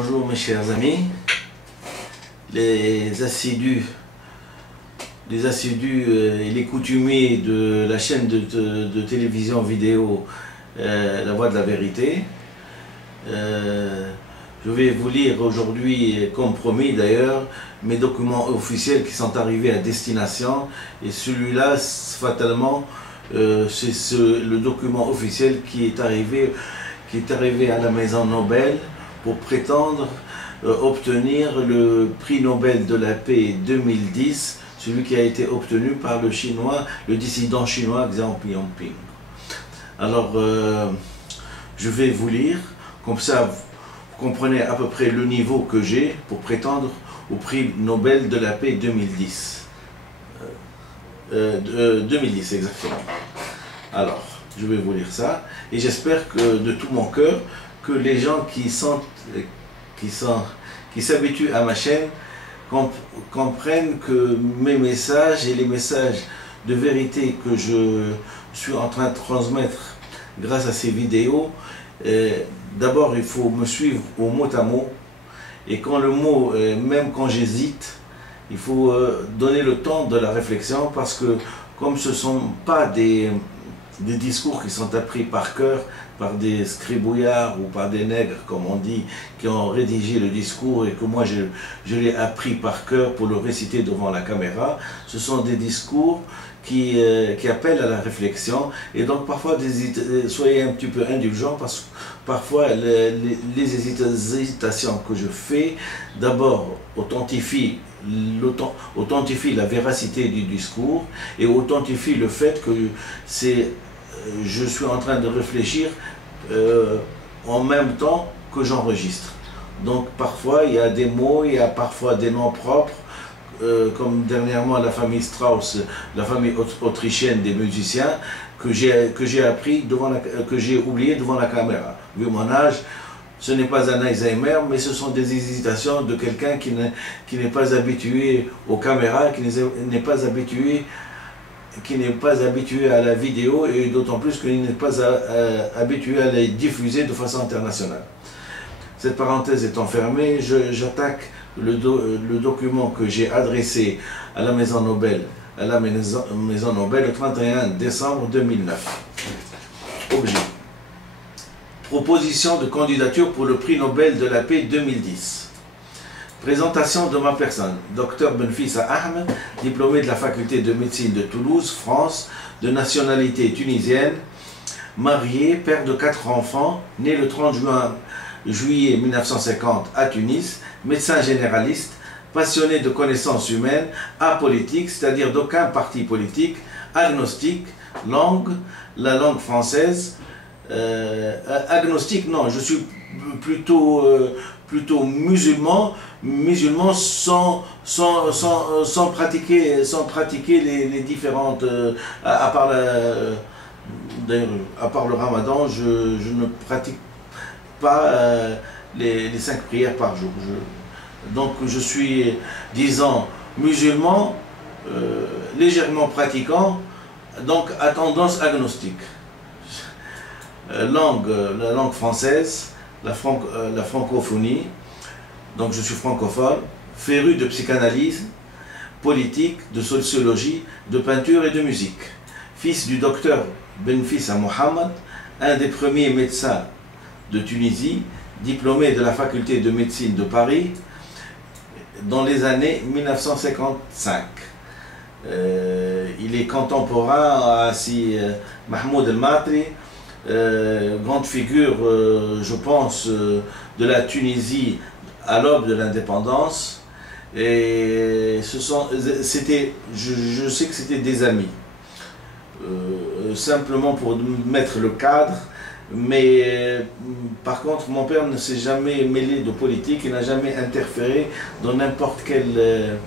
Bonjour mes chers amis, les assidus et les coutumiers de la chaîne de télévision vidéo La Voix de la Vérité. Je vais vous lire aujourd'hui, comme promis d'ailleurs, mes documents officiels qui sont arrivés à destination, et celui-là, fatalement, c'est le document officiel qui est arrivé à la Maison Nobel pour prétendre obtenir le prix Nobel de la paix 2010, celui qui a été obtenu par le dissident chinois Xiao Jinping. Alors, je vais vous lire, comme ça vous comprenez à peu près le niveau que j'ai pour prétendre au prix Nobel de la paix 2010. 2010 exactement. Alors, je vais vous lire ça, et j'espère que de tout mon cœur que les gens qui s'habituent à ma chaîne comprennent que mes messages et les messages de vérité que je suis en train de transmettre grâce à ces vidéos, d'abord il faut me suivre au mot à mot, et quand le mot, même quand j'hésite, il faut donner le temps de la réflexion, parce que comme ce ne sont pas des discours qui sont appris par cœur par des scribouillards ou par des nègres, comme on dit, qui ont rédigé le discours et que moi je l'ai appris par cœur pour le réciter devant la caméra. Ce sont des discours qui appellent à la réflexion, et donc parfois soyez un petit peu indulgents, parce que parfois les hésitations que je fais, d'abord authentifient la véracité du discours, et authentifie le fait que je suis en train de réfléchir en même temps que j'enregistre. Donc parfois il y a des mots, il y a parfois des noms propres, comme dernièrement la famille Strauss, la famille autrichienne des musiciens, que j'ai appris que j'ai oublié devant la caméra. Vu mon âge, ce n'est pas un Alzheimer, mais ce sont des hésitations de quelqu'un qui n'est pas habitué aux caméras, qui n'est pas habitué à la vidéo, et d'autant plus qu'il n'est pas habitué à les diffuser de façon internationale. Cette parenthèse étant fermée, j'attaque le document que j'ai adressé à la Maison Nobel, le 31 décembre 2009. Objet: proposition de candidature pour le prix Nobel de la paix 2010. Présentation de ma personne: Dr Benfissa Ahmed, diplômé de la faculté de médecine de Toulouse, France, de nationalité tunisienne, marié, père de 4 enfants, né le 30 juillet 1950 à Tunis, médecin généraliste, passionné de connaissances humaines, apolitique, c'est-à-dire d'aucun parti politique, agnostique, la langue française, agnostique non, je suis plutôt musulman sans pratiquer les différentes, à part le ramadan, je ne pratique pas les 5 prières par jour. Donc je suis, disons, musulman, légèrement pratiquant, donc à tendance agnostique. La langue française, la francophonie, donc je suis francophone, féru de psychanalyse, politique, de sociologie, de peinture et de musique. Fils du docteur Benfissa Mohamed, un des premiers médecins de Tunisie, diplômé de la faculté de médecine de Paris dans les années 1955. Il est contemporain à Mahmoud El-Matri, grande figure, je pense, de la Tunisie à l'aube de l'indépendance, et je sais que c'était des amis, simplement pour mettre le cadre. Mais par contre, mon père ne s'est jamais mêlé de politique, il n'a jamais interféré dans n'importe quel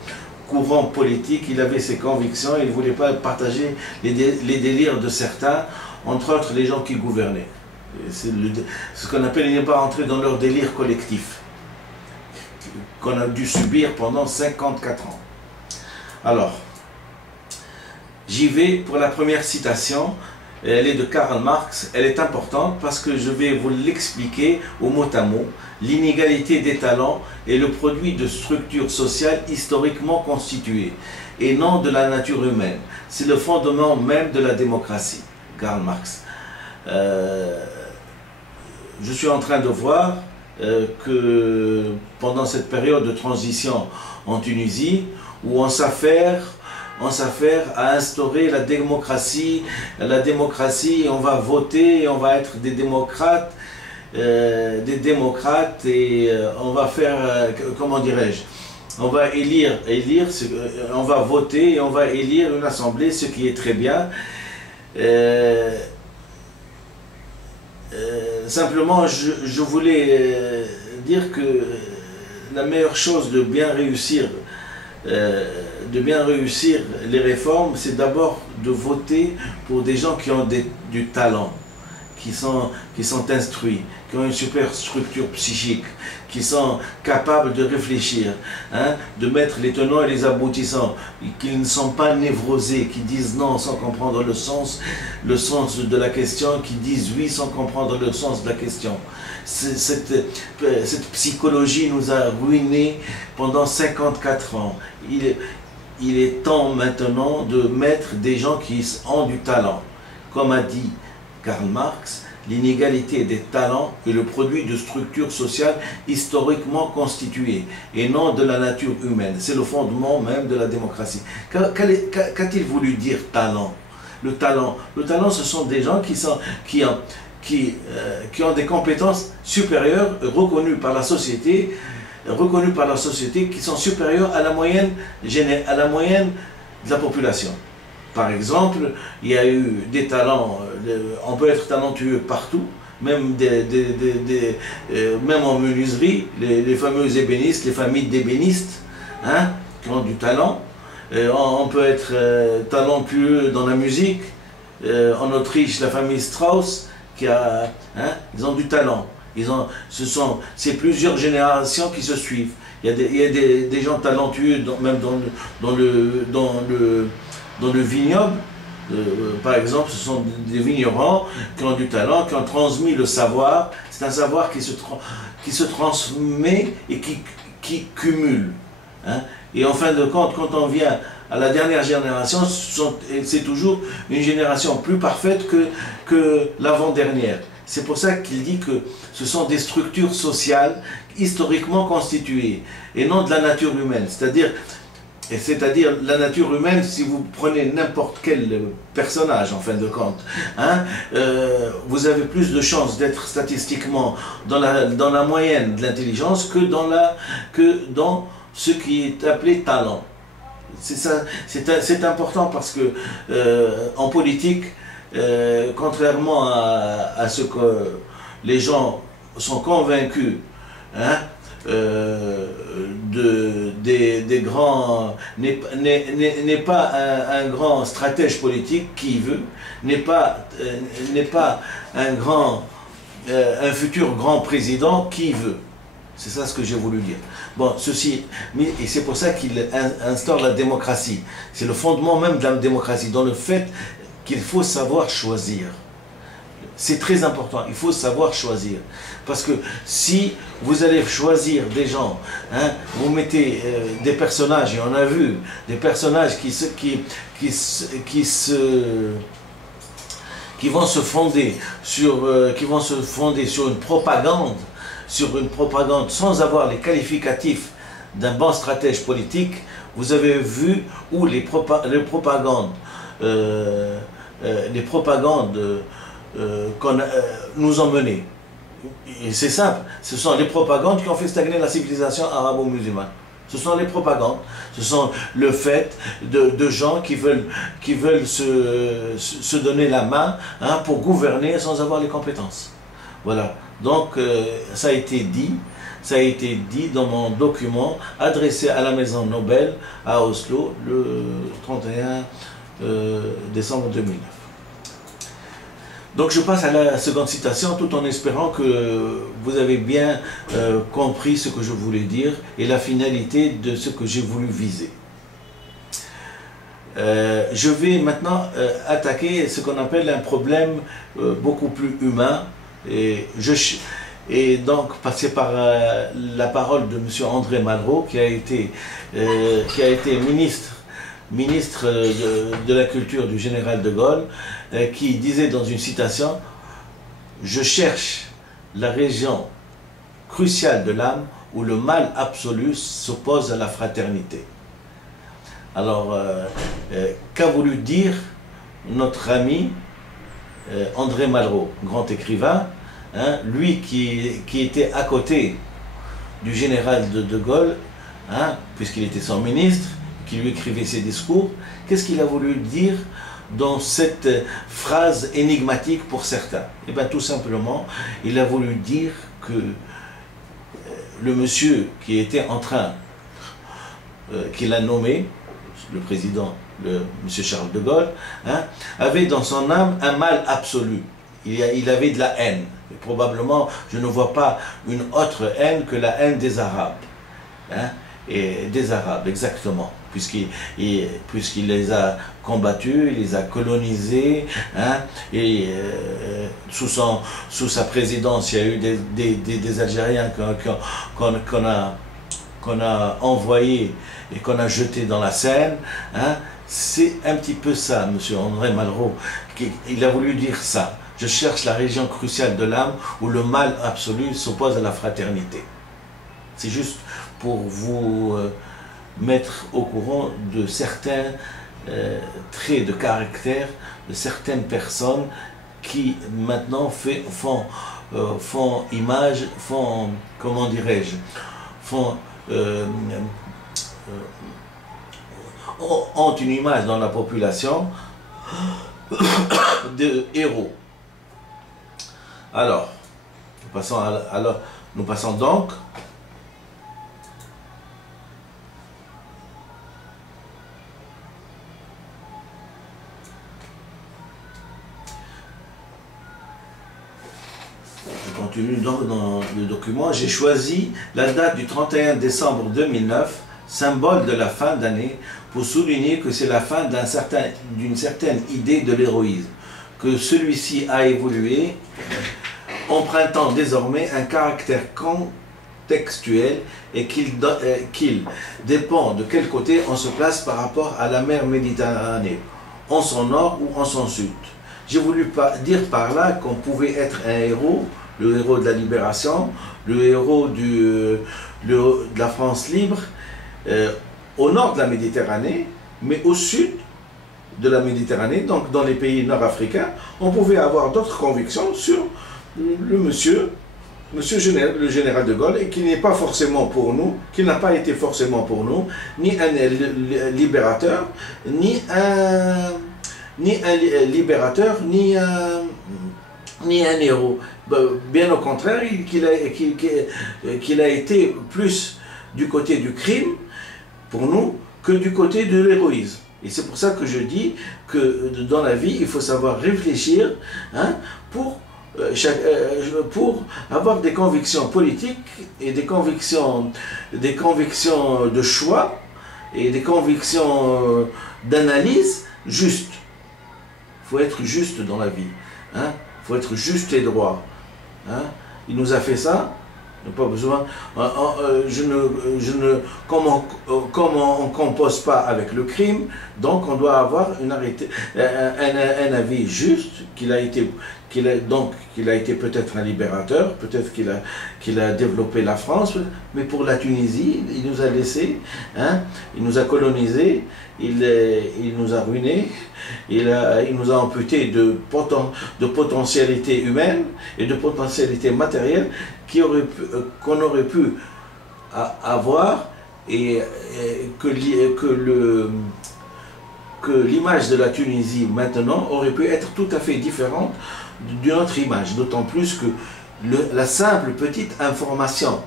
courant politique. Il avait ses convictions, il ne voulait pas partager les délires de certains, entre autres les gens qui gouvernaient. C'est ce qu'on appelle, il n'est pas entré dans leur délire collectif, qu'on a dû subir pendant 54 ans. Alors, j'y vais pour la première citation, elle est de Karl Marx, elle est importante parce que je vais vous l'expliquer au mot à mot. L'inégalité des talents est le produit de structures sociales historiquement constituées et non de la nature humaine. C'est le fondement même de la démocratie. Karl Marx. Je suis en train de voir que pendant cette période de transition en Tunisie, où on s'affaire à instaurer la démocratie, on va voter, on va être des démocrates et on va faire, comment dirais-je, on va on va voter et on va élire une assemblée, ce qui est très bien. Simplement, je voulais dire que la meilleure chose de bien réussir les réformes, c'est d'abord de voter pour des gens qui ont du talent, qui sont instruits, qui ont une super structure psychique, qui sont capables de réfléchir, hein, de mettre les tenants et les aboutissants, qui ne sont pas névrosés, qui disent non sans comprendre le sens de la question, qui disent oui sans comprendre le sens de la question. Cette psychologie nous a ruinés pendant 54 ans. Il est temps maintenant de mettre des gens qui ont du talent. Comme a dit Karl Marx, l'inégalité des talents est le produit de structures sociales historiquement constituées et non de la nature humaine. C'est le fondement même de la démocratie. Qu'a-t-il voulu dire talent? Le talent, ce sont des gens qui ont des compétences supérieures, reconnues par la société, qui sont supérieures à la moyenne de la population. Par exemple, il y a eu des talents, on peut être talentueux partout, même en menuiserie, les fameux ébénistes, les familles d'ébénistes, hein, qui ont du talent. On peut être talentueux dans la musique. En Autriche, la famille Strauss, ils ont du talent. C'est plusieurs générations qui se suivent. Il y a des gens talentueux, même dans le vignoble. Par exemple, ce sont des vignerons qui ont du talent, qui ont transmis le savoir. C'est un savoir qui se transmet et qui cumule. Hein. Et en fin de compte, quand on vient à la dernière génération, c'est toujours une génération plus parfaite que l'avant-dernière. C'est pour ça qu'il dit que ce sont des structures sociales historiquement constituées et non de la nature humaine. C'est-à-dire la nature humaine, si vous prenez n'importe quel personnage en fin de compte, hein, vous avez plus de chances d'être statistiquement dans la moyenne de l'intelligence que dans ce qui est appelé talent. C'est important parce que en politique, contrairement à ce que les gens sont convaincus, hein, des grands, n'est pas un grand stratège politique qui veut, n'est pas un futur grand président qui veut. C'est ça ce que j'ai voulu dire. Bon, et c'est pour ça qu'il instaure la démocratie. C'est le fondement même de la démocratie, dans le fait qu'il faut savoir choisir. C'est très important, il faut savoir choisir. Parce que si vous allez choisir des gens, hein, vous mettez des personnages, et on a vu des personnages qui vont se fonder sur une propagande sans avoir les qualificatifs d'un bon stratège politique. Vous avez vu où les propagandes nous ont menés. Et c'est simple, ce sont les propagandes qui ont fait stagner la civilisation arabo-musulmane. Ce sont les propagandes, ce sont le fait de gens qui veulent se donner la main, hein, pour gouverner sans avoir les compétences. Voilà, donc ça a été dit dans mon document adressé à la Maison Nobel à Oslo le 31 décembre 2009. Donc je passe à la seconde citation tout en espérant que vous avez bien compris ce que je voulais dire et la finalité de ce que j'ai voulu viser. je vais maintenant attaquer ce qu'on appelle un problème beaucoup plus humain. Et donc passer par la parole de M. André Malraux, qui a été ministre de la Culture du général de Gaulle, qui disait dans une citation: « Je cherche la région cruciale de l'âme où le mal absolu s'oppose à la fraternité. » Alors, qu'a voulu dire notre ami André Malraux, grand écrivain, hein, lui qui était à côté du général de Gaulle, hein, puisqu'il était son ministre, qui lui écrivait ses discours? Qu'est-ce qu'il a voulu dire dans cette phrase énigmatique pour certains? Eh bien, tout simplement, il a voulu dire que le monsieur qui était en train, qu'il a nommé, le président, M. Charles de Gaulle, hein, avait dans son âme un mal absolu. Il avait de la haine. Et probablement, je ne vois pas une autre haine que la haine des Arabes. Hein, et des Arabes, exactement. Puisqu'il les a combattus, il les a colonisés, hein, et sous sa présidence, il y a eu des Algériens qu'on a envoyés et qu'on a jetés dans la Seine. Hein. C'est un petit peu ça, M. André Malraux, il a voulu dire ça. Je cherche la région cruciale de l'âme où le mal absolu s'oppose à la fraternité. C'est juste pour vous mettre au courant de certains traits de caractère de certaines personnes qui maintenant font image, comment dirais-je, ont une image dans la population de héros. Alors, nous passons donc je continue donc dans le document. J'ai choisi la date du 31 décembre 2009, symbole de la fin d'année, pour souligner que c'est la fin d'une certaine idée de l'héroïsme, que celui-ci a évolué, empruntant désormais un caractère contextuel et qu'il dépend de quel côté on se place par rapport à la mer Méditerranée, en son nord ou en son sud. J'ai voulu dire par là qu'on pouvait être un héros, le héros de la libération, le héros de la France libre, au nord de la Méditerranée, mais au sud de la Méditerranée, donc dans les pays nord-africains, on pouvait avoir d'autres convictions sur le général de Gaulle, et qui n'est pas forcément pour nous, qui n'a pas été forcément pour nous, ni un libérateur, ni un libérateur, ni un héros. Bien au contraire, qu'il a été plus du côté du crime, pour nous, que du côté de l'héroïsme. Et c'est pour ça que je dis que dans la vie, il faut savoir réfléchir, hein, pour avoir des convictions politiques et des convictions de choix et des convictions d'analyse justes. Il faut être juste dans la vie. Hein. Il faut être juste et droit. Hein. Il nous a fait ça. Pas besoin. Comme on ne compose pas avec le crime, donc on doit avoir un avis juste, qu'il a été peut-être un libérateur, peut-être qu'il a développé la France, mais pour la Tunisie, il nous a laissé, hein, il nous a colonisés, il nous a ruinés, il nous a amputé de potentialités humaines et de potentialités matérielles qu'on aurait pu avoir, et que l'image de la Tunisie maintenant aurait pu être tout à fait différente d'une autre image, d'autant plus que la simple petite information,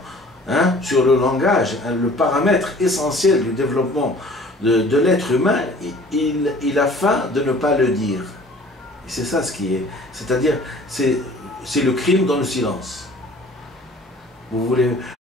hein, sur le langage, hein, le paramètre essentiel du développement de l'être humain, il a faim de ne pas le dire. C'est ça ce qui est, c'est-à-dire c'est le crime dans le silence. Vous voulez